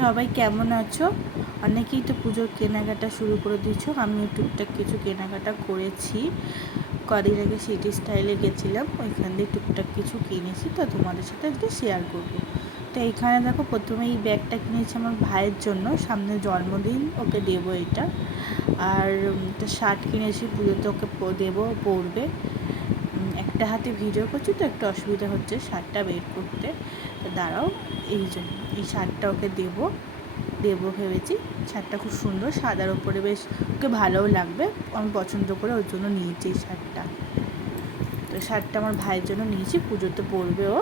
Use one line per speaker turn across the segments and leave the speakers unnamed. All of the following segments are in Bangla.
সবাই কেমন আছো? অনেকেই তো পুজোর কেনাকাটা শুরু করে দিয়েছ। আমিও টুকটাক কিছু কেনাকাটা করেছি। কদিন আগে সিটি স্টাইলে গেছিলাম, ওইখান দিয়ে টুকটাক কিছু কিনেছি, তো তোমাদের সাথে একটু শেয়ার করব। তো এইখানে দেখো প্রথমে এই ব্যাগটা কিনেছি আমার ভাইয়ের জন্য, সামনে জন্মদিন, ওকে দেবো এটা। আর একটা শার্ট কিনেছি, পুজোতে ওকে দেবো, পরবে। একটা হাতে ভিডিও করছি, তো একটু অসুবিধা হচ্ছে শার্টটা বের করতে। দাঁড়াও, এই জন্য এই শার্টটা ওকে দেবো। দেবো ভেবেছি, শার্টটা খুব সুন্দর, সাদার ওপরে বেশ ওকে ভালোও লাগবে। আমি পছন্দ করে ওর জন্য নিয়েছি এই শার্টটা। তো শার্টটা আমার ভাইয়ের জন্য নিয়েছি, পুজোতে পরবে ও।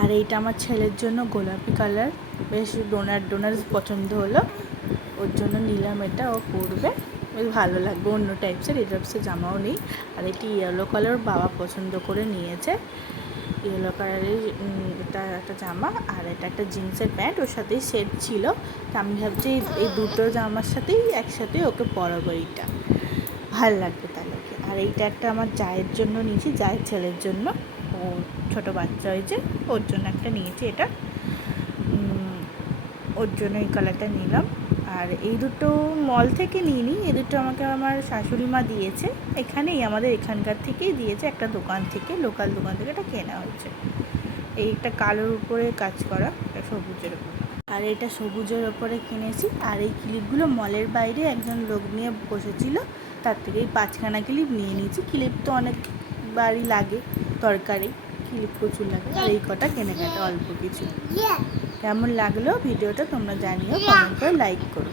আর এইটা আমার ছেলের জন্য গোলাপি কালার, বেশ ডোনার ডোনার পছন্দ হলো। ওর জন্য নিলাম এটা, ও পরবে। বেশ ভালো লাগবে, অন্য টাইপসের এই টাইপসের জামাও নেই। আর এটি ইয়েলো কালার বাবা পছন্দ করে নিয়েছে। ইয়েলো কালারের এটা একটা জামা, আর এটা একটা জিন্সের প্যান্ট ওর সাথেই সেট ছিল। তা আমি ভাবছি এই- এই দুটো জামার সাথেই একসাথে ওকে পরাবো এইটা। ভালো লাগবে তাহলে ওকে। আর এইটা একটা আমার জায়ের জন্য নিয়েছি, জায়ের ছেলের জন্য। ও ছোট বাচ্চা হয়েছে, ওর জন্য একটা নিয়েছি এটা। ওর জন্য এই কালারটা নিলাম। আর এই দুটো মল থেকে নিইনি এই দুটো আমাকে আমার শাশুড়ি মা দিয়েছে। এখানেই আমাদের এখানকার থেকেই দিয়েছে একটা দোকান থেকে লোকাল দোকান থেকে এটা কেনা হয়েছে। এই একটা কালোর উপরে কাজ করা একটা সবুজের উপর। আর এটা সবুজের ওপরে কিনেছি আর এই ক্লিপগুলো মলের বাইরে একজন লোক নিয়ে বসেছিল তার থেকে এই পাঁচখানা ক্লিপ নিয়ে নিয়েছি। ক্লিপ তো অনেক বাড়ি লাগে তরকারি ক্লিপ প্রচুর লাগে আর এই কটা কেনাকাটা অল্প কিছু। কেমন লাগল ভিডিওটা তোমরা জানিও কমেন্ট করে লাইক করো।